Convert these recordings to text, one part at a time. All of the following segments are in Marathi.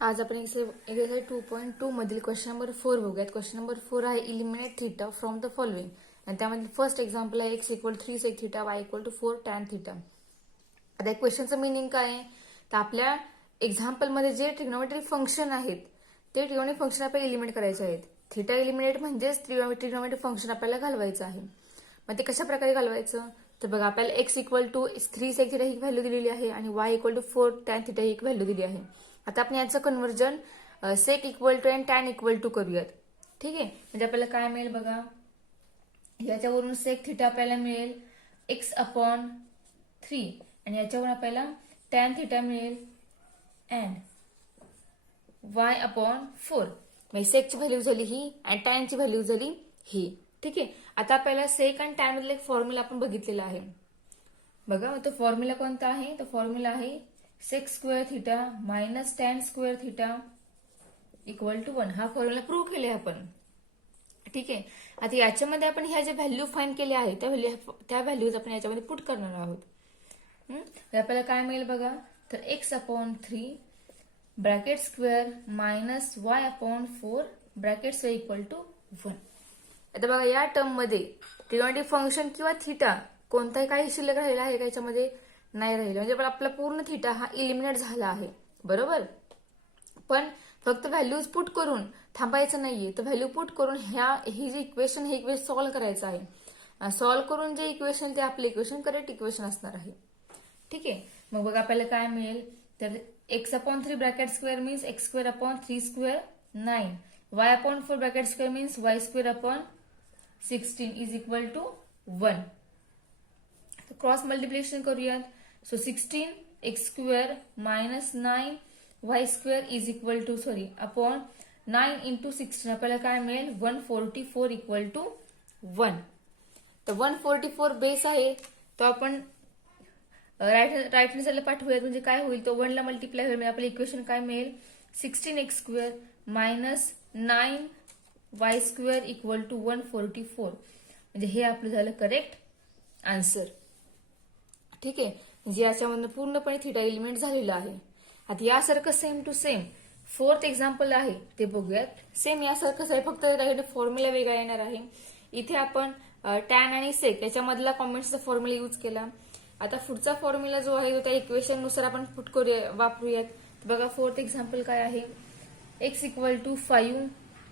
आज आपण एक्सरसाइज 2.2 मधील क्वेश्चन नंबर 4 बघूयात. क्वेश्चन नंबर 4 आहे eliminate theta from the following. आणि त्यामध्ये फर्स्ट एक्झाम्पल आहे x equal 3 sec theta y equal to 4 tan theta. आता क्वेश्चनचं मिनिंग काय आहे तर आपल्या एक्झाम्पलमध्ये जे ट्रिग्नोमेट्रिक फंक्शन आहेत ते ट्रिग्नोमेट्रिक फंक्शन आपल्याला इलिमिनेट करायचे आहेत. थीटा इलिमिनेट म्हणजेच ट्रिग्नोमेट्रिक फंक्शन आपल्याला घालवायचं आहे. मग ते कशा प्रकारे घालवायचं तर बघा, आपल्याला x equal to 3 sec theta ही व्हॅल्यू दिलेली आहे आणि y equal to 4 tan theta ही एक व्हॅल्यू दिली आहे. आता आपण याचं conversion sec equal to and tan equal to करूयात. ठीक आहे, म्हणजे आपल्याला काय मिळेल बघा, याच्यावरून सेक थीटा आपल्याला मिळेल x अपॉन 3 आणि याच्यावरून आपल्याला टॅन थीटा मिळेल अँड y अपॉन 4. म्हणजे सेकची व्हॅल्यू झाली ही आणि टॅनची व्हॅल्यू झाली ही. ठीक आहे, आता आपल्याला सेक आणि टॅन मधला एक फॉर्म्युला आपण बघितलेला आहे. बघा, तो फॉर्म्युला कोणता आहे, तो फॉर्म्युला आहे sec square theta minus tan square theta equal to 1. हा फॉर्म्युला प्रूव्ह केले आपण. ठीक आहे, आता याच्यामध्ये आपण ह्या ज्या व्हॅल्यू फाइंड केल्या आहेत त्या व्हॅल्यूज आपण याच्यामध्ये पुट करणार आहोत. आपल्याला काय मिळेल बघा, तर x upon 3 bracket square minus y upon 4 bracket square equal to 1. आता बघा, या टर्म मध्ये ट्रिग्नोमेट्रिक फंक्शन किंवा थीटा कोणताही काही शिल्लक राहिला आहे का याच्यामध्ये, नाही राहिलं. म्हणजे आपला पूर्ण थीटा हा इलिमिनेट झाला आहे. बरोबर, पण फक्त व्हॅल्यूज पुट करून थांबायचं नाहीये, तर व्हॅल्यू पुट करून ही जी इक्वेशन हे इक्वेशन सॉल्व्ह करायचं आहे. सॉल्व्ह करून जे इक्वेशन ते आपले इक्वेशन करेक्ट इक्वेशन असणार आहे. ठीक आहे, मग बघा आपल्याला काय मिळेल तर x upon 3 bracket square means x square upon 3 square 9, y upon 4 bracket square means y square upon 16 is equal to 1. Cross multiplication करूयात. So 16 x square minus 9 y square is equal to upon 9 into 16 आपल्याला काय मिळेल 144 इक्वल टू 1. तर 144 बेस आहे तो आपण राईट हँड साईडला पाठवूयात. म्हणजे काय होईल, तो 1 ला मल्टिप्लाय होईल. म्हणजे आपलं इक्वेशन काय मिळेल 16x square minus 9y square equal to 144. म्हणजे हे आपलं झालं करेक्ट आन्सर. ठीक आहे, म्हणजे याच्यामधून पूर्णपणे थीटा एलिमेंट झालेला आहे. आता यासारखं same to same fourth example आहे ते बघूयात. सेम यासारखंच आहे, फक्त फॉर्म्युला वेगळा येणार आहे. इथे आपण टॅन आणि सेक याच्यामधला कॉम्बिनेशनचा फॉर्म्युला यूज केला. आता पुढचा फॉर्म्युला जो आहे तो त्या इक्वेशन नुसार आपण पुट करूया वापरूयात. बघा, फोर्थ एक्झाम्पल काय आहे, x equal to 5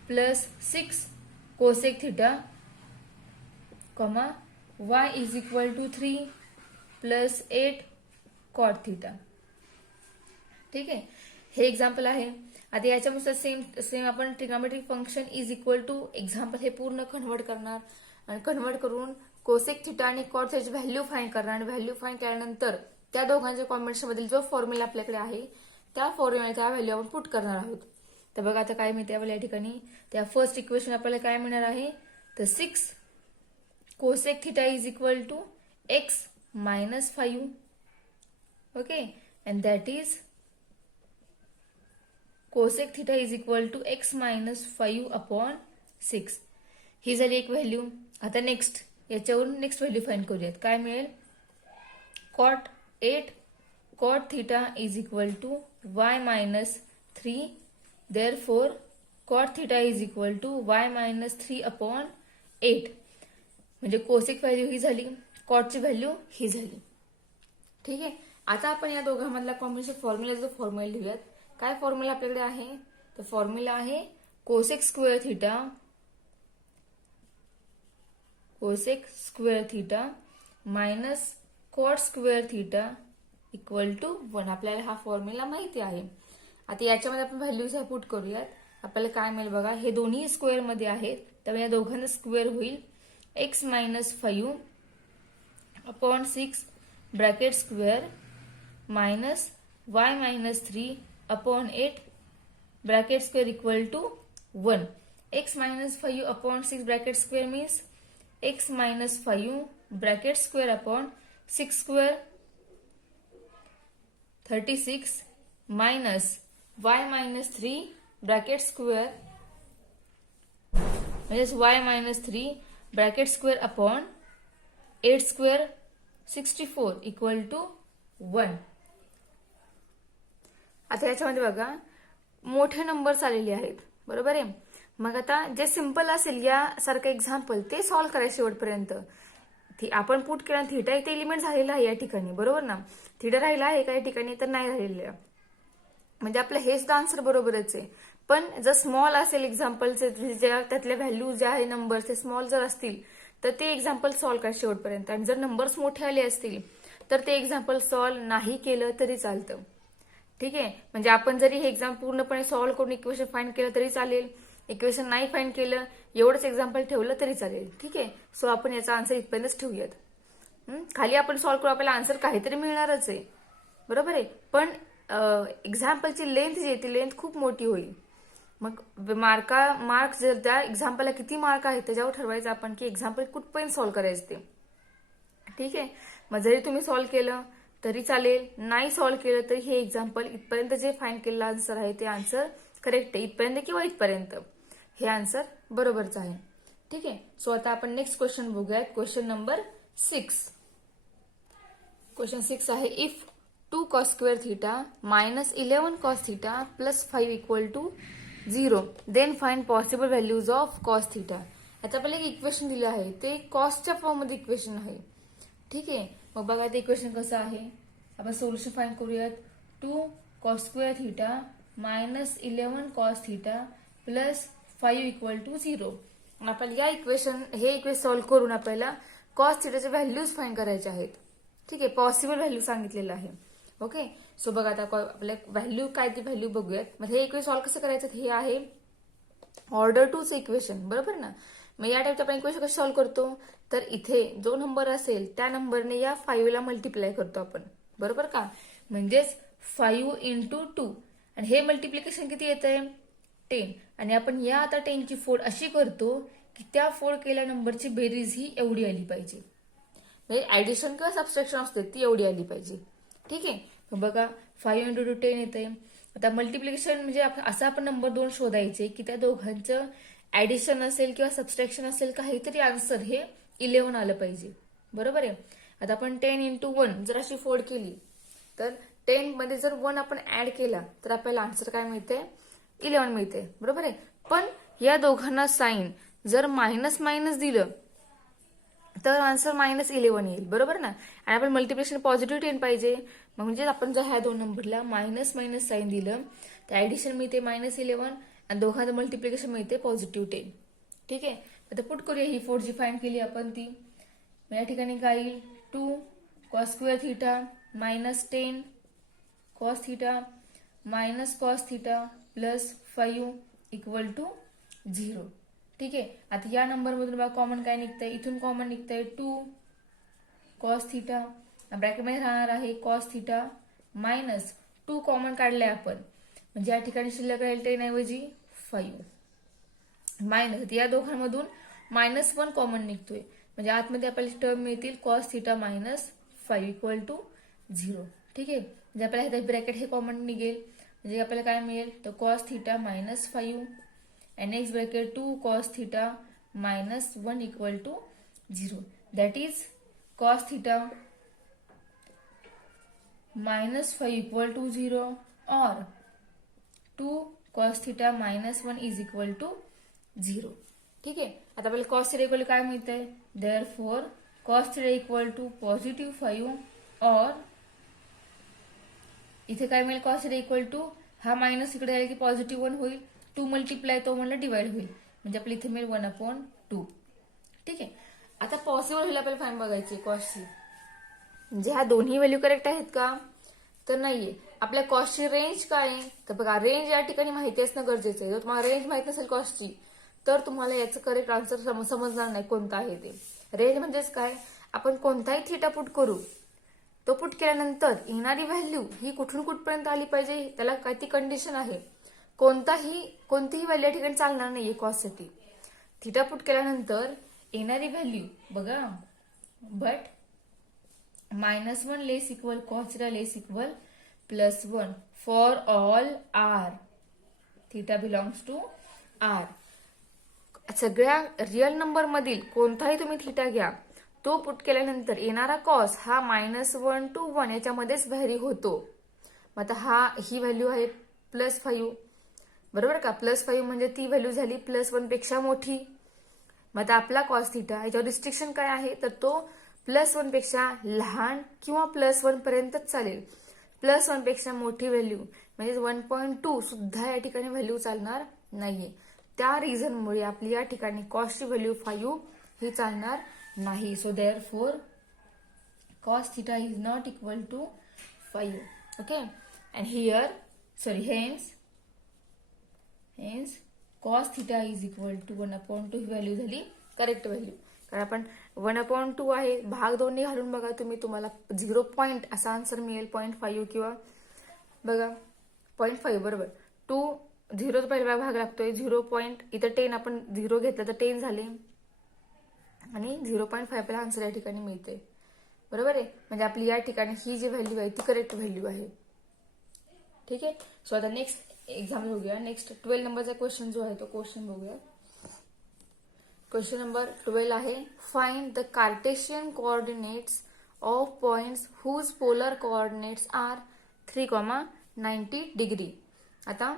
plus 6 cosec theta comma y is equal to 3 plus 8 cot theta. ठीक आहे, हे एक्झाम्पल आहे. आता याच्यानुसार सेम आपण trigonometric function is equal to example हे पूर्ण कन्व्हर्ट करणार आणि कन्व्हर्ट करून कोसेक थिटा आणि कॉट थिटाची व्हॅल्यू फाइंड करणार आणि व्हॅल्यू फाइंड केल्यानंतर त्या दोघांच्या कॉम्बिनेशन मधील जो फॉर्म्युला आपल्याकडे आहे त्या फॉर्म्युला त्या व्हॅल्यू आपण पुट करणार आहोत. तर बघा आता काय मिळते आपल्याला या ठिकाणी, त्या फर्स्ट इक्वेशन आपल्याला काय मिळणार आहे तर 6 cosec theta is equal to x minus 5. Okay, and that is cosec theta is equal to x minus 5 upon 6. ही झाली एक व्हॅल्यू. आता नेक्स्ट याच्यावरून नेक्स्ट व्हॅल्यू फाइंड करूयात. काय मिळेल cot 8 cot theta is equal to y minus 3. Therefore cot theta is equal to y minus 3 upon 8. म्हणजे कोसेक व्हॅल्यू ही झाली, कॉटची व्हॅल्यू ही झाली. ठीक आहे, आता आपण या दोघांमधला कॉम्बिनेशन फॉर्म्युला जो फॉर्म्युला लिहूयात. काय फॉर्म्युला आपल्याकडे आहे तर फॉर्म्युला आहे cosec square theta minus cot square theta equal to 1. आपल्याला हा फॉर्म्युला माहिती आहे. आता याच्यामध्ये आपण व्हॅल्यूज पुट करूयात. आपल्याला काय मिळेल बघा, हे दोन्ही स्क्वेअर मध्ये आहेत त्यामुळे या दोघांना स्क्वेअर होईल. x minus 5 upon 6 bracket square minus y minus 3 upon 8 bracket square equal to 1. x minus 5 upon 6 bracket square means x minus 5 bracket square upon 6 square 36 minus y minus 3 bracket square म्हणजे y minus 3 bracket square upon 8 square 64 equal to 1. आता याच्यामध्ये बघा, मोठे नंबर्स आलेले आहेत, बरोबर आहे. मग आता जे सिंपल असेल यासारखं एक्झाम्पल ते सॉल्व्ह करायचे शेवटपर्यंत. आपण पुट केला थिटा इथे एलिमेंट झालेला आहे या ठिकाणी, बरोबर ना. थिटा राहिला आहे काही ठिकाणी तर नाही राहिलेला, म्हणजे आपलं हे सुद्धा आन्सर बरोबरच आहे. पण जर स्मॉल असेल एक्झाम्पलचे, त्यातल्या व्हॅल्यू जे आहे नंबर्स ते स्मॉल जर असतील तर ते एक्झाम्पल सॉल्व्ह करा शेवटपर्यंत. आणि जर नंबर्स मोठे आले असतील तर ते एक्झाम्पल सॉल्व्ह नाही केलं तरी चालतं. ठीक आहे, म्हणजे आपण जरी हे एक्झाम पूर्णपणे सॉल्व्ह करून इक्वेशन फाइंड केलं तरी चालेल, इक्वेशन नाही फाइंड केलं एवढंच एक्झाम्पल ठेवलं तरी चालेल. ठीक आहे, सो आपण याचा आन्सर इथपर्यंतच ठेवूयात. खाली आपण सॉल्व्ह करू आपल्याला आन्सर काहीतरी मिळणारच आहे, बरोबर आहे. पण एक्झाम्पलची लेंथ जी आहे ती लेंथ खूप मोठी होईल. मग मार्क जर त्या एक्झाम्पलला किती मार्क आहेत त्याच्यावर ठरवायचं आपण की एक्झाम्पल कुठपर्यंत सॉल्व्ह करायचं ते. ठीक आहे, मग जरी तुम्ही सॉल्व्ह केलं तरी चालेल, नाही सॉल्व्ह केलं तरी हे एक्झाम्पल इथपर्यंत जे फाइंड केलेलं आन्सर आहे ते आन्सर करेक्ट आहे. इथपर्यंत किंवा इथपर्यंत हे आन्सर बरोबरच आहे. ठीक आहे, सो आता आपण नेक्स्ट क्वेश्चन बघूयात. Question number 6. क्वेश्चन 6 आहे if 2 cos square theta minus 11 cos theta plus 5 equal to 0 then find possible values of cos theta. याचा पहिले एक इक्वेशन दिलं आहे, ते कॉसच्या फॉर्म मध्ये इक्वेशन आहे. ठीक आहे, मग बघा ते इक्वेशन कसं आहे. आपण सोल्युशन फाइंड करूयात. 2 cos square theta minus 11 cos theta plus 5 equal to 0. आपल्याला हे इक्वेशन सॉल्व्ह करून आपल्याला cos थिटाचे व्हॅल्यूज फाइंड करायचे आहेत. ठीक आहे, पॉसिबल व्हॅल्यू सांगितलेलं आहे. ओके, सो बघा आता आपल्या व्हॅल्यू काय ती व्हॅल्यू बघूयात. मग हे इक्वेशन सॉल्व्ह कसं करायचं, हे आहे ऑर्डर 2चं इक्वेशन, बरोबर ना. मग या टाईपचं आपण इक्वेशन कसं सॉल्व्ह करतो, तर इथे जो नंबर असेल त्या नंबरने या 5 ला मल्टिप्लाय करतो आपण, बरोबर का. म्हणजेच 5 into 2 आणि हे मल्टिप्लिकेशन किती येतंय 10. आणि आपण या आता 10ची फोड अशी करतो की त्या फोड केलेल्या नंबरची बेरीज ही एवढी आली पाहिजे, म्हणजे ऍडिशन किंवा सबस्ट्रॅक्शन असते ती एवढी आली पाहिजे. ठीक आहे, मग बघा 5 into 2 10 येते. आता मल्टिप्लिकेशन म्हणजे असा आपण नंबर 2 शोधायचे की त्या दोघांचं ऍडिशन असेल किंवा सबस्ट्रॅक्शन असेल, काहीतरी आन्सर हे 11 आलं पाहिजे, बरोबर आहे. आता आपण 10 into 1 जर अशी फोड केली तर 10 मध्ये जर 1 आपण ऍड केला तर आपल्याला आन्सर काय मिळते 11 मिळते, बरोबर आहे. पण या दोघांना साइन जर मायनस मायनस दिलं तर आन्सर -11 येईल, बरोबर ना. आणि आपण मल्टिप्लिकेशन पॉझिटिव्ह 10 पाहिजे, म्हणजे आपण जर ह्या दोन नंबरला मायनस मायनस साइन दिलं तर ऍडिशन मिळते -11 आणि दोघांचं मल्टिप्लिकेशन मिळते पॉझिटिव्ह 10. ठीक आहे, आता पुट करूया ही फोड जी फाइंड केली आपण ती. या ठिकाणी काय येईल 2 cos square theta minus 10 cos theta minus cos theta plus 5 equal to 0. ठीक आहे, आता या नंबर मधून बघा कॉमन काय निघतंय, इथून कॉमन निघतंय 2 cos theta, ब्रॅकेट मध्ये राहणार आहे cos theta मायनस 2 कॉमन काढलाय आपण, म्हणजे या ठिकाणी शिल्लक राहील 10 ऐवजी 5 मायनस या दोघांमधून -1 कॉमन निघतोय, म्हणजे आतमध्ये आपल्याला टर्म मिळतील cos theta minus 5 equal to 0. ठीक आहे, म्हणजे आपल्याला ब्रॅकेट हे कॉमन निघेल, म्हणजे आपल्याला काय मिळेल तर cos theta minus 5 and next bracket 2 cos theta minus 1 equal to 0. That is cos theta minus 5 equal to 0 or 2 cos theta minus 1 is equal to 0. ठीक आहे, आता आपल्याला cos theta equal काय मिळतंय, therefore cos theta equal to +5 or इथे काय मिळेल cos theta equal to हा मायनस इकडे आला की +1 होईल, 2 मल्टिप्लाय तो म्हणलं डिवाइड होईल, म्हणजे आपल्या इथे मिळेल 1/2. ठीक आहे, आता पॉसिबल व्हॅल्यू आपल्याला फाइंड बघायची कॉस्टची, म्हणजे ह्या दोन्ही व्हॅल्यू करेक्ट आहेत का तर नाहीये. आपल्या कॉस्टची रेंज काय आहे तर बघा रेंज या ठिकाणी माहिती असणं गरजेचं आहे. जर तुम्हाला रेंज माहित नसेल कॉस्टची तर तुम्हाला याचं करेक्ट आन्सर समजणार नाही कोणता आहे ते. रेंज म्हणजेच काय, आपण कोणताही थिटा पुट करू, तो पुट केल्यानंतर येणारी व्हॅल्यू ही कुठून कुठपर्यंत आली पाहिजे, त्याला काय ती कंडिशन आहे. कोणतीही व्हॅल्यू या ठिकाणी चालणार नाहीये कॉससाठी. थिटा पुट केल्यानंतर येणारी व्हॅल्यू बघा, but -1 less equal cos theta less equal +1 for all R, theta belongs to R. सगळ्या रिअल नंबर मधील कोणताही तुम्ही थिटा घ्या, तो पुट केल्यानंतर येणारा कॉस हा -1 to 1 याच्यामध्येच व्हॅरी होतो. मग आता ही व्हॅल्यू आहे +5 बरोबर का. +5 म्हणजे ती व्हॅल्यू झाली +1 पेक्षा मोठी. मग आता आपला कॉस थिटा याच्यावर रिस्ट्रिक्शन काय आहे, तर तो +1 पेक्षा लहान किंवा +1 पर्यंतच चालेल. +1 पेक्षा मोठी व्हॅल्यू म्हणजे 1.2 सुद्धा या ठिकाणी व्हॅल्यू चालणार नाहीये. त्या रिझनमुळे आपली या ठिकाणी कॉसची व्हॅल्यू 5 ही चालणार नाही. So therefore cos theta is not equal to 5. Okay, and here, sorry, hence cos theta is equal to 1/2 he value झाली करेक्ट व्हॅल्यू. कारण आपण 1/2 आहे, भाग 2 ने घालून बघा तुम्ही, तुम्हाला 0 पॉईंट असा आन्सर मिळेल. 0.5 किंवा बघा 0.5 बरोबर. 2 0 पहिला भाग लागतोय 0 पॉईंट, इथं 10 आपण 0 घेतलं तर 10 झाले आणि 0.5 आपल्याला आन्सर या ठिकाणी मिळते. बरोबर आहे. म्हणजे आपली या ठिकाणी ही जी व्हॅल्यू आहे ती करेक्ट व्हॅल्यू आहे. ठीक आहे. सो आता नेक्स्ट एक्झाम्पल बघूया. नेक्स्ट 12 नंबरचा क्वेश्चन जो आहे तो क्वेश्चन बघूया. क्वेश्चन नंबर 12 आहे, find the Cartesian coordinates of points whose polar coordinates are 3,90 degree. आता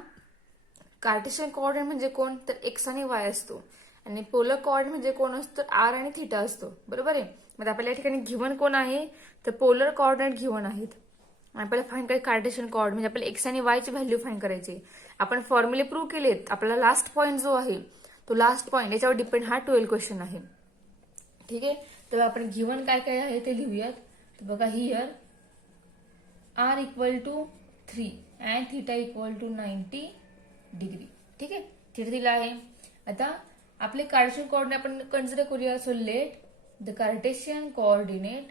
कार्टेशियन कोऑर्डिनेट म्हणजे कोण, तर एक्स आणि वाय असतो, आणि पोलर कोऑर्डिनेट म्हणजे कोण असतो, आर आणि थिटा असतो. बरोबर आहे. मग आपल्याला या ठिकाणी गिव्हन कोण आहे, तर पोलर कोऑर्डिनेट गिव्हन आहेत. आपल्याला फाईंड करायचं कार्टेशियन कोऑर्डिनेट म्हणजे आपल्याला एक्स आणि वाय ची व्हॅल्यू फाईंड करायची. आपण फॉर्म्युले प्रूव्ह केलेत. आपल्याला लास्ट पॉईंट जो आहे तो लास्ट पॉईंट याच्यावर डिपेंड हा 12 क्वेश्चन आहे. ठीक आहे. तर आपण गिव्हन काय काय आहे ते लिहूयात. तर बघा, here r equal to 3 and theta equal to 90 degree. ठीक आहे. थिटा दिला आहे. आता आपले कार्टेशियन कोऑर्डिनेट आपण कन्सिडर करूया. So let the Cartesian coordinate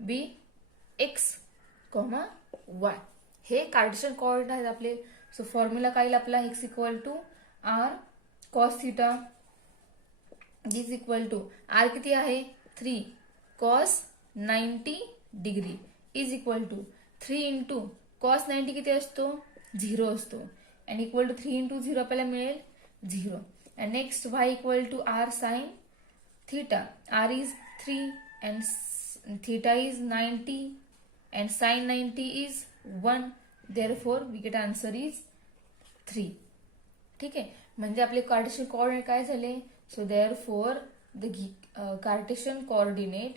be x, y. हे कार्टेशियन कोऑर्डिनेट आहेत आपले. सो फॉर्म्युला काय येईल आपला, x equal to r cos theta is equal to r किती आहे 3 cos 90 degree is equal to 3 into cos 90 किती असतो 0 असतो, अँड इक्वल टू 3 इंटू 0 आपल्याला मिळेल 0. And next y equal to r sine theta. R is 3 and theta is 90 and sin 90 is 1. therefore we get answer is 3. ठीक आहे. म्हणजे आपले कार्टेशियन कोऑर्डिनेट काय झाले. So therefore the Cartesian coordinate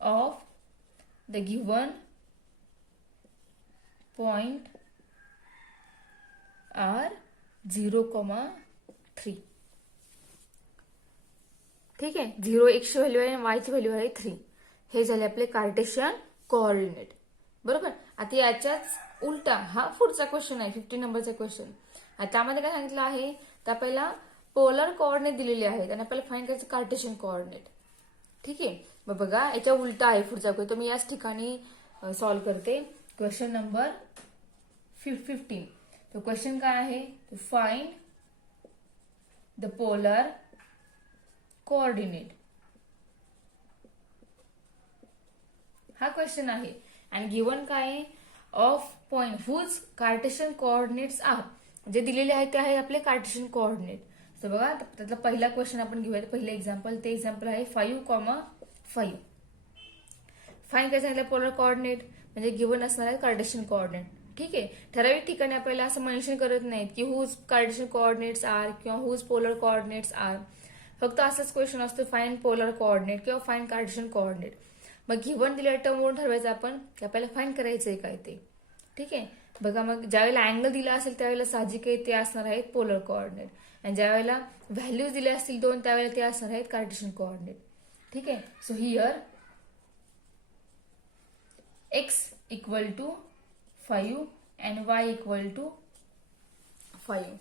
of the given point are 0,3. ठीक आहे. 0 एक्सची व्हॅल्यू आहे आणि वायची व्हॅल्यू आहे 3. हे झाले आपले कार्टेशियन कोऑर्डिनेट. बरोबर. आता याच्याच उलटा हा पुढचा क्वेश्चन आहे 15 नंबरचा क्वेश्चन. त्यामध्ये काय सांगितलं आहे, तर आपल्याला पोलर कोऑर्डिनेट दिलेले आहेत आणि आपल्याला फाइंड करायचं कार्टेशियन कोऑर्डिनेट. ठीक आहे. मग बघा, याच्या उलटा आहे पुढचा क्वेश्चन. तर मी याच ठिकाणी सॉल्व्ह करते. Question number 15. तो क्वेश्चन काय आहे, to find the polar coordinate. हा क्वेश्चन आहे. आणि गिव्हन काय आहे, of point whose Cartesian coordinates are. जे दिलेले आहेत ते आहे आपले कार्टेशियन कोऑर्डिनेट. तर बघा, त्यातला पहिला क्वेश्चन आपण घेऊया. पहिलं एक्झाम्पल, ते एक्झाम्पल आहे 5,5. फाइंड काय सांगितलं, पोलर कोऑर्डिनेट म्हणजे गिव्हन असणार आहे कार्टेशियन कोऑर्डिनेट. ठीक आहे. ठराविक ठिकाणी आपल्याला असं मेन्शन करत नाहीत की हुज कार्टेशियन कोऑर्डिनेट्स आर किंवा हुज पोलर कोऑर्डिनेट्स आर. फक्त असंच क्वेश्चन असतो, फाइंड पोलर कोऑर्डिनेट किंवा फाइंड कार्टेशियन कोऑर्डिनेट. मग गिव्हन दिलेल्या टर्मवरून ठरवायचं आपण की आपल्याला फाइंड करायचंय काय ते. ठीक आहे. बघा, मग ज्यावेळेला अँगल दिला असेल त्यावेळेला साहजिक आहे ते असणार आहेत पोलर कोऑर्डिनेट, आणि ज्यावेळेला व्हॅल्यूज दिल्या असतील 2 त्यावेळेला ते असणार आहेत कार्टेशियन कोऑर्डिनेट. ठीक आहे. So here x equal to 5 and y equal to 5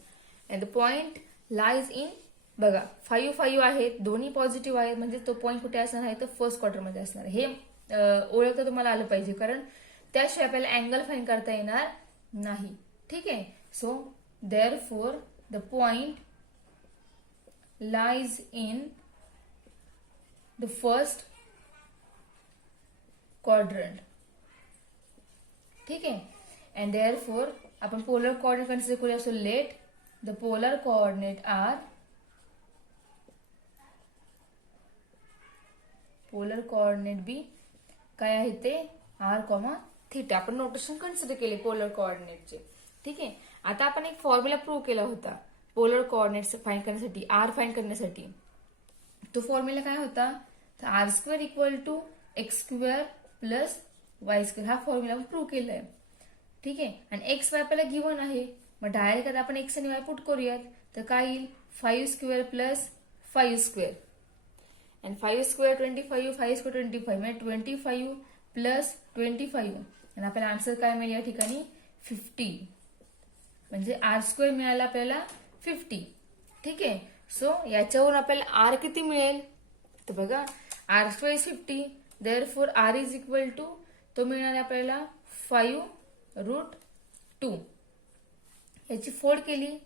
and the point lies in, बघा 5 आहेत, दोन्ही पॉझिटिव्ह आहेत, म्हणजे तो पॉईंट कुठे असणार आहे तर फर्स्ट क्वार्टर मध्ये असणार. हे ओळखता तुम्हाला आलं पाहिजे, कारण त्याशिवाय आपल्याला अँगल फाइंड करता येणार नाही. ठीक आहे. So therefore the point lies in the first quadrant. ठीक आहे. अँड देअरफोर आपण पोलर कोऑर्डिनेट कन्सिडर करूया. So let the polar coordinate r polar coordinate be काय आहे ते आर कॉमा थिटा. आपण नोटेशन कन्सिडर केले पोलर कोऑर्डिनेटचे. ठीक आहे. आता आपण एक फॉर्म्युला प्रूव्ह केला होता पोलर कोऑर्डिनेट फाइंड करण्यासाठी, आर फाइंड करण्यासाठी. तो फॉर्म्युला काय होता, r square equal to x square plus y square. हा फॉर्म्युला आपण प्रूव्ह केलाय. ठीक आहे. आणि एक्स वाय आपल्याला गिव्हन आहे, मग डायरेक्ट आता आपण एक्स आणि वाय पुट करूयात. तर काय येईल, 5 स्क्वेअर प्लस 5 स्क्वेअर आणि 5 स्क्वेअर 25, 5 स्क्वेअर 25 म्हणजे 25 प्लस 25 आणि आपल्याला आन्सर काय मिळेल या ठिकाणी 50. म्हणजे आर स्क्वेअर मिळाला आपल्याला 50. ठीक आहे. सो याच्यावरून आपल्याला आर किती मिळेल, तर बघा r square is 50, therefore r is equal to तो मिळणार आहे आपल्याला 5√2. याची फोल्ड केली,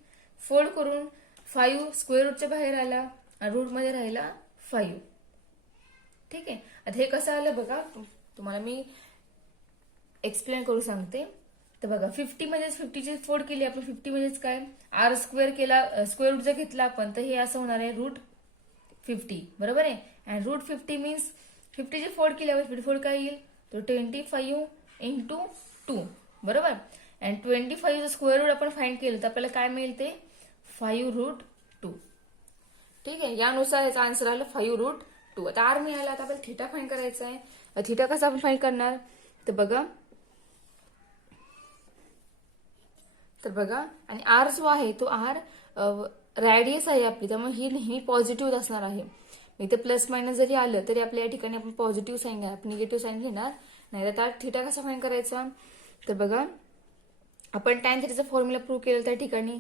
फोल्ड करून 5 स्क्वेअर रूटच्या बाहेर आला आणि रूट मध्ये राहिला 5. ठीक आहे. आता हे कसं आलं बघा, तुम्हाला मी एक्सप्लेन करू सांगते. तर बघा 50 मध्येच 50ची फोल्ड केली आपण, 50 मध्येच काय आर स्क्वेअर केला, स्क्वेअर रूट जर घेतला आपण तर हे असं होणार आहे √50. बरोबर आहे. आणि √50 मीन्स 50ची फोल्ड केल्यावर 50 फोल्ड काय येईल, तो 25 इंटू 2. बरोबर. आणि 25 स्क्वेअर रूट आपण फाइंड केलं तर आपल्याला काय मिळेल ते 5√2. ठीक आहे. यानुसार याचा आन्सर आला 5√2. आता आर मिळाला, आता आपल्याला थिटा फाइंड करायचा आहे. थिटा कसा आपण फाइंड करणार, तर बघा आणि आर जो आहे तो आर रॅडियस आहे आपली, त्यामुळे ही नेहमी पॉझिटिव्ह असणार आहे. इथे प्लस मायनस जरी आलं तरी आपल्या या ठिकाणी आपण पॉझिटिव्ह साईन घेणार, आपण निगेटिव्ह साईन घेणार नाही. तर थिटा कसा फाइंड करायचा, तर बघा आपण टॅन थिटाचा फॉर्म्युला प्रूव्ह केला त्या ठिकाणी.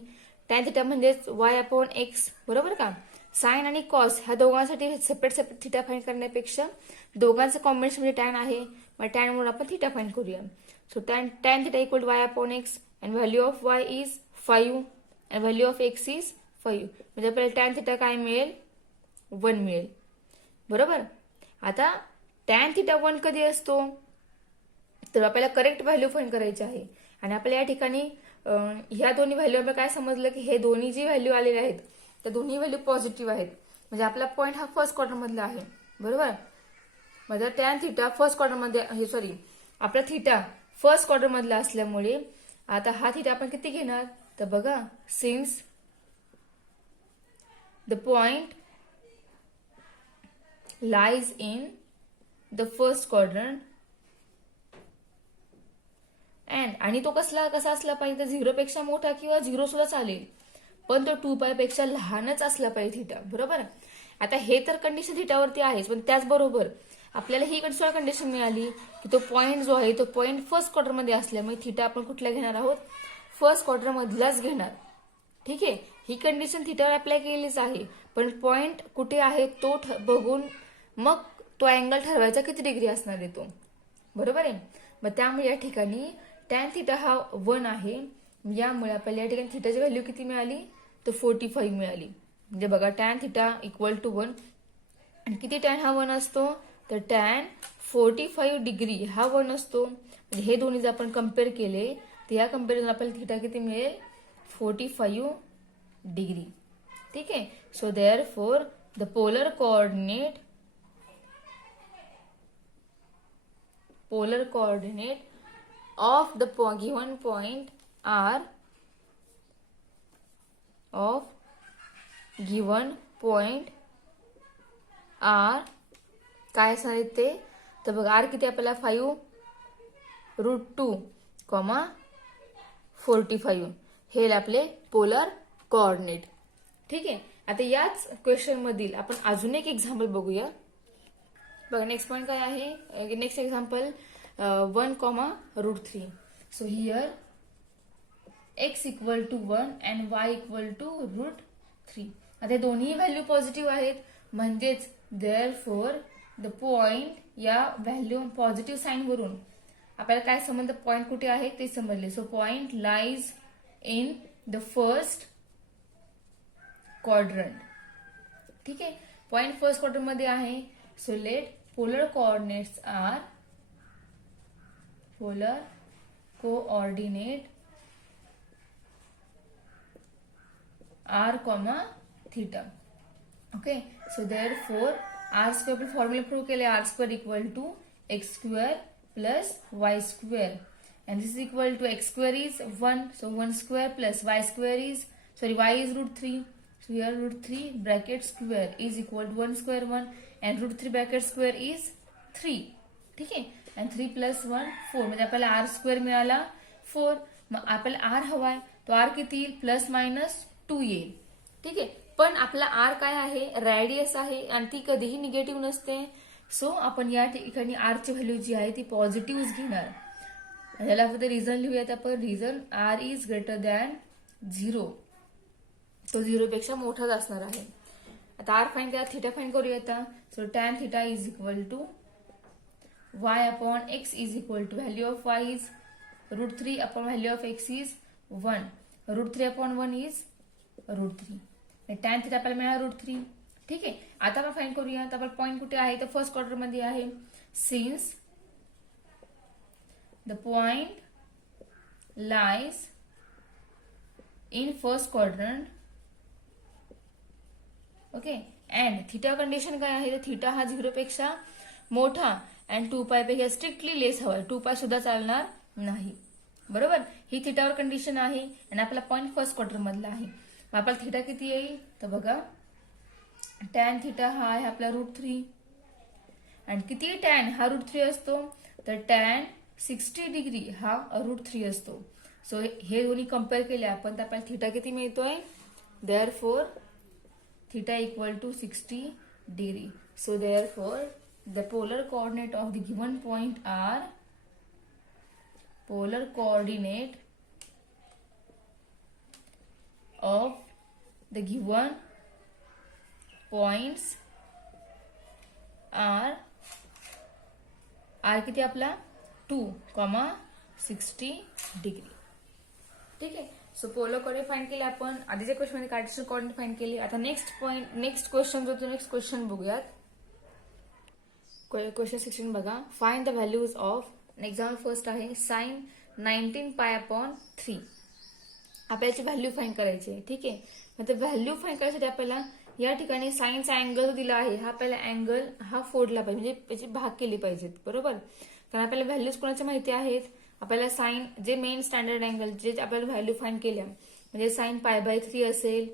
टॅन थिटा म्हणजेच y/x. बरोबर का. साइन आणि कॉस ह्या दोघांसाठी सेपरेट सेपरेट थिटा फाइंड करण्यापेक्षा दोघांचं कॉम्बिनेशन म्हणजे टॅन आहे, मग टॅन म्हणून आपण थिटा फाइंड करूया. So tan theta equal to y/x and value of y is 5 and value of x is 5. म्हणजे आपल्याला टॅन थिटा काय मिळेल, 1 मिळेल. बरोबर. आता टॅन थिटा 1 कधी असतो, तर आपल्याला करेक्ट व्हॅल्यू फाइंड करायची आहे. आणि आपल्याला या ठिकाणी ह्या दोन्ही व्हॅल्यू आपल्याला काय समजलं की हे दोन्ही जी व्हॅल्यू आलेले आहेत त्या दोन्ही व्हॅल्यू पॉझिटिव्ह आहेत. म्हणजे आपला पॉईंट हा फर्स्ट क्वार्टर मधला आहे. बरोबर. म्हणजे टॅन थिटा फर्स्ट क्वार्टर मध्ये आपला थिटा फर्स्ट क्वार्टर मधला असल्यामुळे आता हा थिटा आपण किती घेणार, तर बघा since the point lies in the first quadrant आणि तो कसा असला पाहिजे, तर 0 पेक्षा मोठा किंवा 0 सुद्धा चालेल, पण तो 2π पेक्षा लहानच असला पाहिजे थिटा. बरोबर. आता हे तर कंडिशन थिटावरती आहेच, पण त्याचबरोबर आपल्याला ही कंडिशन मिळाली की तो पॉइंट जो आहे तो पॉइंट फर्स्ट क्वार्टर मध्ये असल्यामुळे थिटा आपण कुठला घेणार आहोत, फर्स्ट क्वार्टर मधलाच घेणार. ठीक आहे. ही कंडिशन थिटावर अप्लाय केलीच आहे, पण पॉइंट कुठे आहे तो बघून मग तो अँगल ठरवायचा किती डिग्री असणार आहे तो. बरोबर आहे. मग त्यामुळे या ठिकाणी टॅन थिटा हा 1 आहे. यामुळे आपल्याला या ठिकाणी थिटाची व्हॅल्यू किती मिळाली, तर 45 मिळाली. म्हणजे बघा टॅन थिटा इक्वल टू 1 आणि किती टॅन हा 1 असतो, तर टॅन 45 डिग्री हा 1 असतो. म्हणजे हे दोन्ही जर आपण कम्पेअर केले तर या कम्पॅरिझन आपल्याला थिटा किती मिळेल, 45 डिग्री. ठीक आहे. So therefore the polar coordinate of the given point R काय असणार आहे ते, तर बघा आर किती आपल्याला 5√2, 45 हे आपले पोलर कोऑर्डिनेट. ठीक आहे. आता याच क्वेश्चन मधील आपण अजून एक एक्झाम्पल बघूया. बघा नेक्स्ट पॉइंट काय आहे, next example 1, so here x equal to 1 and y equal to √3. आता दोन्ही व्हॅल्यू पॉझिटिव्ह आहेत, म्हणजेच देअरफॉर द पॉइंट या व्हॅल्यू पॉझिटिव्ह साइन वरून आपल्याला काय समजलं, पॉइंट कुठे आहे ते समजले. So point lies in the first quadrant. ठीक आहे. पॉइंट फर्स्ट क्वाड्रंट मध्ये आहे. So let polar coordinates are r comma theta. Okay, so therefore r square आपण फॉर्म्युला प्रूव्ह केले, r square equal to x square plus y square, and this is equal to x square is 1, so 1 square plus y square is, sorry, y is root 3, so here root 3 bracket square is equal to 1 square 1 and root 3 bracket square is 3. ठीक आहे, and 3 plus 1 4, म्हणजे आपल्याला r square मिळाला 4. मग आपल्याला r हवाय, तो r किती येईल, प्लस मायनस 2 येईल. ठीक आहे, पण आपला r काय आहे, रॅडियस आहे आणि ती कधीही निगेटिव्ह नसते. सो आपण या ठिकाणी r ची व्हॅल्यू जी आहे ती पॉझिटिव्ह घेणार. याला फक्त रिझन लिहूयात आपण. Reason r is greater than 0, तो 0 पेक्षा मोठाच असणार आहे. आता r फाइंड करा, थिटा फाइंड करूया आता. So tan theta is equal to y upon x is equal to value of y is √3 upon value of x is 1. √3 upon 1 is √3. Tan theta आपल्याला मिळाला √3. ठीक आहे, आता आपण फाइंड करूया. तर आपण पॉईंट कुठे आहे, तर फर्स्ट क्वार्टर मध्ये आहे. Since the point lies in first quadrant, okay, and theta condition काय आहे, तर थिटा हा 0 पेक्षा मोठा अँड 2π पेक्षा स्ट्रिक्टली लेस हवा. 2π सुद्धा चालणार नाही. बरोबर, ही थिटावर कंडिशन आहे आणि आपला पॉईंट फर्स्ट क्वार्टर मधला आहे. मग आपल्याला थिटा किती येईल, तर बघा टॅन थिटा हा आहे आपला √3 आणि किती टॅन हा √3 असतो, तर टॅन 60 डिग्री हा √3 असतो. सो हे दोन्ही कम्पेअर केले आपण तर आपल्याला थिटा किती मिळतोय, therefore theta equal to 60 degree. So therefore the polar coordinate of the given point are, polar coordinate of the given points are किती आपला 2,60 डिग्री. ठीक आहे, सो पोलर कोऑर्डिनेट फाइंड केले आपण. आधीच्या क्वेश्चन मध्ये कार्टेशियन कोऑर्डिनेट फाइंड केली. आता नेक्स्ट क्वेश्चन जो नेक्स्ट क्वेश्चन बघूयात. क्वेश्चन 16 बघा. Find the values of, example first आहे साइन 19π/3. आपल्याची व्हॅल्यू फाइंड करायची आहे. ठीक आहे, मग व्हॅल्यू फाइंड करायसाठी आपल्याला या ठिकाणी साइनचा अँगल दिला आहे, हा आपल्याला अँगल हा फोडला पाहिजे, म्हणजे त्याची भाग केली पाहिजेत. बरोबर, कारण आपल्याला व्हॅल्यूज कोणाच्या माहिती आहेत, आपल्याला साइन जे मेन स्टँडर्ड अँगल जे आपल्याला व्हॅल्यू फाइंड केल्या, म्हणजे साइन π/3 असेल,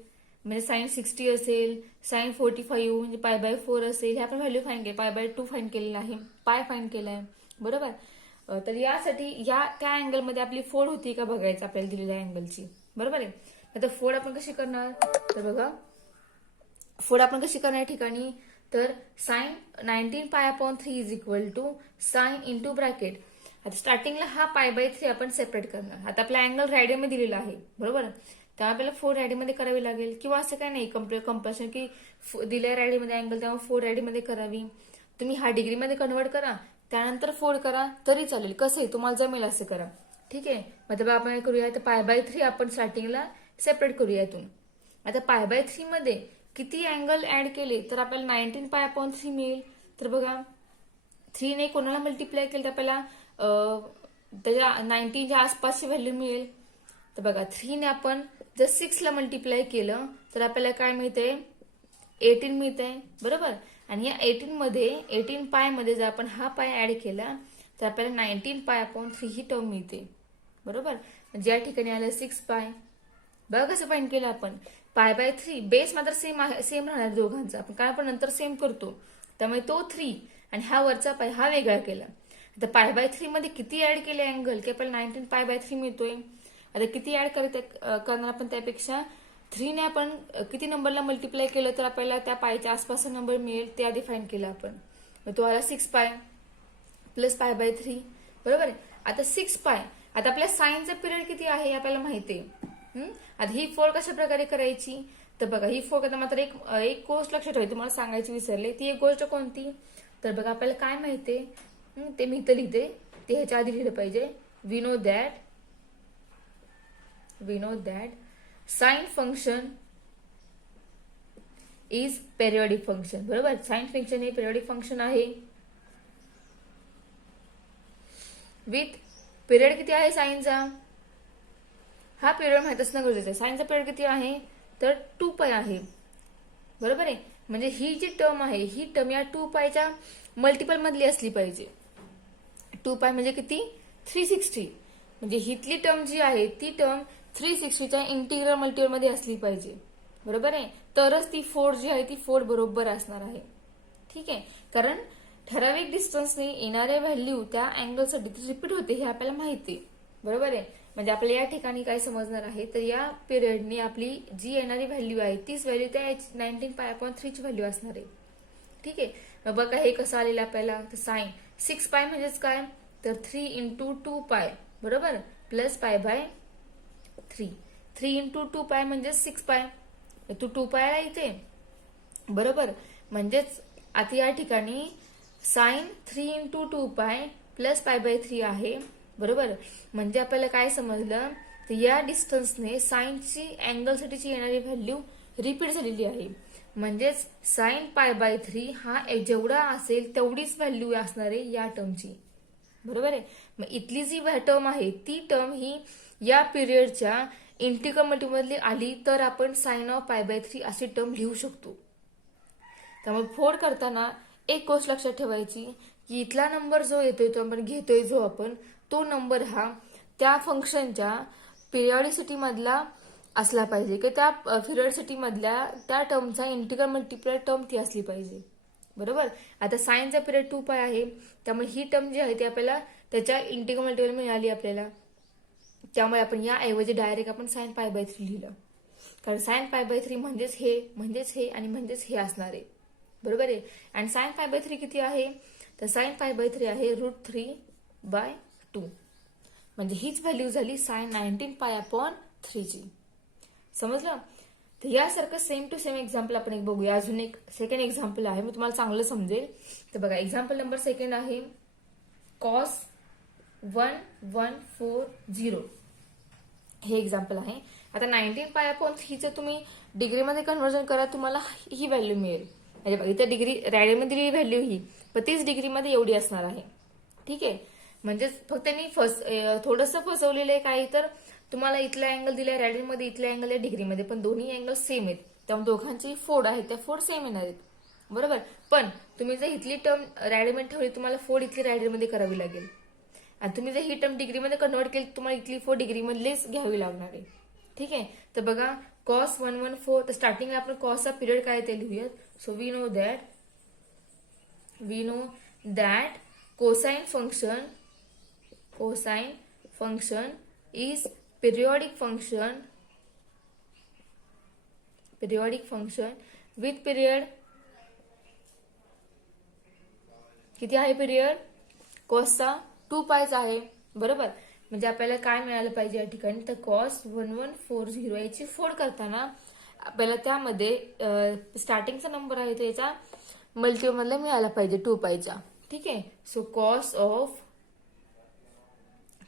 म्हणजे साइन 60 असेल, साइन 45 म्हणजे π/4 असेल, हे आपण व्हॅल्यू फाइंड केली. π/2 फाइंड केलेला आहे, पाय फाइंड केलाय. बरोबर, तर यासाठी या त्या अँगलमध्ये आपली फोड होती का बघायचं आपल्याला दिलेल्या अँगलची. बरोबर आहे, आता फोड आपण कशी करणार, तर बघा फोड आपण कशी करणार या ठिकाणी, तर sine 19π/3 is equal to sine into bracket. आता स्टार्टिंगला हा π/3 आपण सेपरेट करणार. आता आपला अँगल रॅडियनमध्ये दिलेला आहे. बरोबर, तर आपल्याला फोड रॅडियनमध्ये करावी लागेल, किंवा असं काय नाही कंपल्शन की दिल्या रॅडियनमध्ये अँगल तेव्हा फोड रॅडियनमध्ये करावी. तुम्ही हा डिग्रीमध्ये कन्वर्ट करा, त्यानंतर फोल्ड करा तरी चालेल, कसं आहे तुम्हाला जमेल असं करा. ठीक आहे, मतलब आपण काय करूया, तर π/3 आपण स्टार्टिंगला सेपरेट करूया यातून. आता π/3 मध्ये किती अँगल ऍड केले तर आपल्याला 19π/3 मिळेल. तर बघा 3 ने कोणाला मल्टिप्लाय केलं तर आपल्याला त्याच्या 19च्या आसपासची व्हॅल्यू मिळेल. तर बघा 3 ने आपण जर 6 ला मल्टिप्लाय केलं तर आपल्याला काय मिळतंय, 18 मिळतंय. बरोबर, आणि या 18π मध्ये जर आपण हा पाय ऍड केला तर आपल्याला 19π/3 ही टर्म मिळते. बरोबर, म्हणजे या ठिकाणी आलं 6π. बघा कसं फाइंड केलं आपण. π/3 बेस मात्र सेम राहणार दोघांचा, आपण काय आपण नंतर सेम करतो, त्यामुळे तो 3 आणि हा वरचा पाय हा वेगळा केला. आता π/3 मध्ये किती ऍड केले अँगल की आपल्याला 19π/3 मिळतोय. आता किती ऍड करणार आपण, त्यापेक्षा 3 ने आपण किती नंबरला मल्टिप्लाय केलं तर आपल्याला त्या पायच्या आसपासचा नंबर मिळेल ते आधी फाइंड केलं आपण. मग तो आला 6π प्लस π/3. बरोबर आहे, आता 6π. आता आपल्या साइनचा पिरियड किती आहे हे आपल्याला माहिती आहे. आता ही फोड कशा प्रकारे करायची, तर बघा ही फोड करता मात्र एक गोष्ट लक्षात ठेवायची, तुम्हाला सांगायची विसरले. ती एक गोष्ट कोणती, तर बघा आपल्याला काय माहितीये ते मी इथं लिहिते, ते ह्याच्या आधी लिहिलं पाहिजे. We know that sine function is periodic function. बरोबर, साइन फंक्शन हे पेरियडिक फंक्शन आहे. विथ पिरियड किती आहे साइनचा, हा पिरियड माहित असणं गरजेचं आहे. साइनचा पिरियड किती आहे, तर 2π आहे. बरोबर आहे. म्हणजे ही जी टर्म आहे ही टर्म या 2π मल्टिपल मधली असली पाहिजे. 2π म्हणजे किती? 360. म्हणजे हितली टर्म जी आहे ती टर्म 360च्या इंटिग्रल मल्टिपल मध्ये असली पाहिजे. बरोबर आहे. तरच ती 4 जी आहे ती 4 बरोबर असणार आहे. ठीक आहे. कारण ठराविक डिस्टन्सने येणारे व्हॅल्यू त्या अँगलसाठी रिपीट होते हे आपल्याला माहिती आहे. बरोबर आहे. म्हणजे आपल्या या ठिकाणी काय समजणार आहे, तर या पिरियडने आपली जी येणारी व्हॅल्यू आहे तीच व्हॅल्यू त्या 19π/3 ची व्हॅल्यू असणार आहे. ठीक आहे. मग बघा हे कसं आलेलं आपल्याला, तर साइन 6π म्हणजेच काय, तर 3 × 2π बरोबर प्लस π/3. 3 × 2π म्हणजे 6π. तू 2π ला इथे बरोबर. म्हणजेच आता या ठिकाणी साइन 3 × 2π प्लस π/3 आहे. बरोबर. म्हणजे आपल्याला काय समजलं, तर या डिस्टन्सने साइनची अँगलसाठीची येणारी व्हॅल्यू रिपीट झालेली आहे. म्हणजेच साइन π/3 हा जेवढा असेल तेवढीच व्हॅल्यू असणार आहे या टर्मची. बरोबर आहे. मग इथली जी टर्म आहे ती टर्म ही या पिरियडच्या इंटिग्रल मल्टिपल मधली आली तर आपण साइन ऑफ π/3 अशी टर्म लिहू शकतो. त्यामुळे 4 करताना एक गोष्ट लक्षात ठेवायची की इथला नंबर जो येतोय तो आपण घेतोय जो आपण तो नंबर हा त्या फंक्शनच्या पिरियॉडिसिटी मधला असला पाहिजे की त्या पिरियॉडिसिटी मधल्या त्या टर्मचा इंटिग्रल मल्टिप्लाय टर्म ती असली पाहिजे. बरोबर. आता साइनचा पिरियड 2π आहे त्यामुळे ही टर्म जी आहे ती आपल्याला त्याच्या इंटिग्रल मल्टिप्लाय मिळाली आपल्याला. त्यामुळे आपण या ऐवजी डायरेक्ट आपण साइन π/3 लिहिलं. कारण साइन π/3 म्हणजेच हे आणि म्हणजेच हे असणार आहे. बरोबर आहे. आणि साइन π/3 किती आहे, तर साइन π/3 आहे √3/2. म्हणजे हीच व्हॅल्यू झाली साइन 19π/3 ची. समजलं. तर यासारखं सेम टू सेम एक्झाम्पल आपण एक बघूया. अजून एक सेकंड एक्झाम्पल आहे, मग तुम्हाला चांगलं समजेल. तर बघा एक्झाम्पल नंबर सेकंड आहे cos 1140. हे एक्झाम्पल आहे. आता 19π/3 चं तुम्ही डिग्रीमध्ये कन्व्हर्जन करा, तुम्हाला ही व्हॅल्यू मिळेल. म्हणजे बघा इथे डिग्री रॅडियनमध्ये दिलेली व्हॅल्यू ही, पण तीच डिग्रीमध्ये एवढी असणार आहे. ठीक आहे. म्हणजे फक्त मी थोडंसं फसवलेलं आहे काही, तर तुम्हाला इथला अँगल दिलाय रॅडियनमध्ये, इथला अँगल आहे डिग्रीमध्ये, पण दोन्ही अँगल सेम आहेत. त्यामुळे दोघांची फोड आहेत त्या फोड सेम येणार आहेत. बरोबर. पण तुम्ही जर इथली टर्म रॅडियनमध्ये ठेवली तुम्हाला फोड इथली रॅडियनमध्ये करावी लागेल. आणि तुम्ही जर ही टर्म डिग्रीमध्ये कन्व्हर्ट केली तुम्हाला इथली फोड डिग्रीमधलीच घ्यावी लागणार आहे. ठीक आहे. तर बघा cos 114, तर स्टार्टिंगला आपण कॉसचा पिरियड काय ते लिहूयात. So we know that cosine function is periodic function with period किती आहे पिरियड, कॉसचा 2π आहे. बरोबर. म्हणजे आपल्याला काय मिळालं पाहिजे या ठिकाणी, तर cos 1140 याची फोड करताना आपल्याला त्यामध्ये स्टार्टिंगचा नंबर आहे तो याचा मल्टिपल मधला मिळाला पाहिजे 2π. ठीक आहे. सो कॉस ऑफ,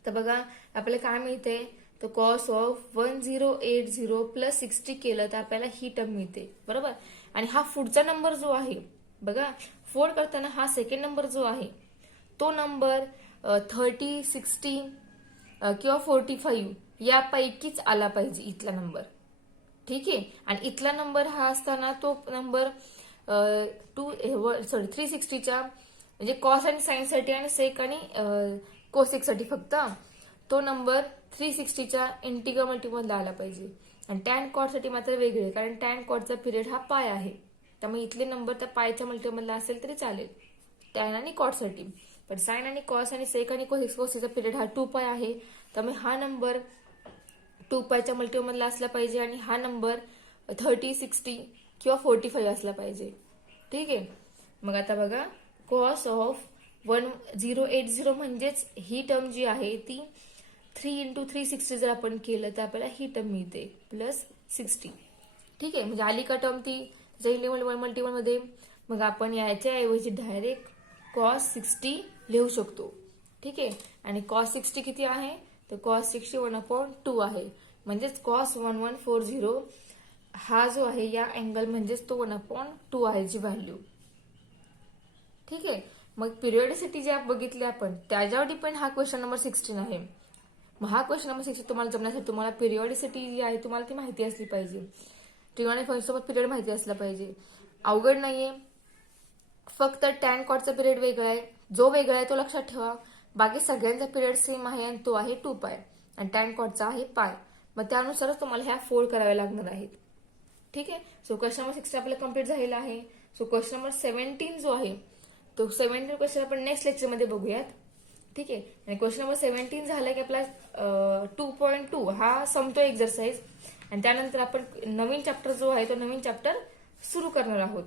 तर बघा आपल्याला काय मिळते, तर cos ऑफ 1080 प्लस 60 केलं तर आपल्याला ही टर्म मिळते. बरोबर. आणि हा पुढचा नंबर जो आहे बघा फोड करताना हा सेकंड नंबर जो आहे तो नंबर 30, 60 किंवा 45 यापैकीच आला पाहिजे इथला नंबर. ठीक आहे. आणि इथला नंबर हा असताना तो नंबर 360च्या म्हणजे कॉस आणि साइन साठी आणि सेक आणि कोसेक साठी फक्त तो नंबर 360च्या इंटिग्रल मल्टिपलला आला पाहिजे. आणि टॅन कॉट साठी मात्र वेगळे, कारण टॅन कॉटचा पिरियड हा पाय आहे. त्यामुळे इथले नंबर त्या पायच्या मल्टिपलला असेल तरी चालेल टॅन आणि कॉट साठी. पण साइन आणि कॉस आणि सेक आणि कोसेकचा पिरियड हा 2π आहे. त्यामुळे हा नंबर 2πच्या मल्टिपल मधला असला पाहिजे आणि हा नंबर 30, 60 किंवा 45 असला पाहिजे. ठीक आहे. मग आता बघा कॉस ऑफ 1080 म्हणजेच ही टर्म जी आहे ती 3 × 360 जर आपण केलं तर आपल्याला ही टर्म मिळते प्लस 60. ठीक आहे. म्हणजे आली का टर्म ती मल्टिपल मध्ये. मग आपण याच्या ऐवजी डायरेक्ट cos 60 लिहू शकतो. ठीक आहे. आणि cos 60 किती आहे, तर cos 60 1/2 आहे. म्हणजेच cos 1140 हा जो आहे या अँगल म्हणजेच तो 1/2 आहे जी व्हॅल्यू. ठीक आहे. मग पिरियडिसिटी ज्या बघितल्या आपण त्याच्यावर डिपेंड हा क्वेश्चन नंबर 16 आहे. मग हा क्वेश्चन नंबर 16 तुम्हाला जमण्यासाठी तुम्हाला पिरियडिसिटी जी आहे तुम्हाला ती माहिती असली पाहिजे. ट्रिगोनॉमेट्रिक फंक्शन सोबत पिरियड माहिती असला पाहिजे. अवघड नाहीये, फक्त टॅन कॉटचा पिरियड वेगळा आहे, जो वेगळा आहे तो लक्षात ठेवा. बाकी सगळ्यांचा पिरियड सेम आहे आणि तो आहे 2π आणि टॅन कॉटचा आहे पाय. मग त्यानुसारच तुम्हाला ह्या फोल्ड कराव्या लागणार आहेत. ठीक आहे. सो क्वेश्चन नंबर 16 आपल्याला कम्प्लीट झालेला आहे. सो क्वेश्चन नंबर 17 जो आहे तो 17 क्वेश्चन आपण नेक्स्ट लेक्चरमध्ये बघूयात. ठीक आहे. आणि क्वेश्चन नंबर 17 झालं की आपला 2.2 हा संपतो एक्झरसाइज आणि त्यानंतर आपण नवीन चॅप्टर जो आहे तो नवीन चॅप्टर सुरू करणार आहोत.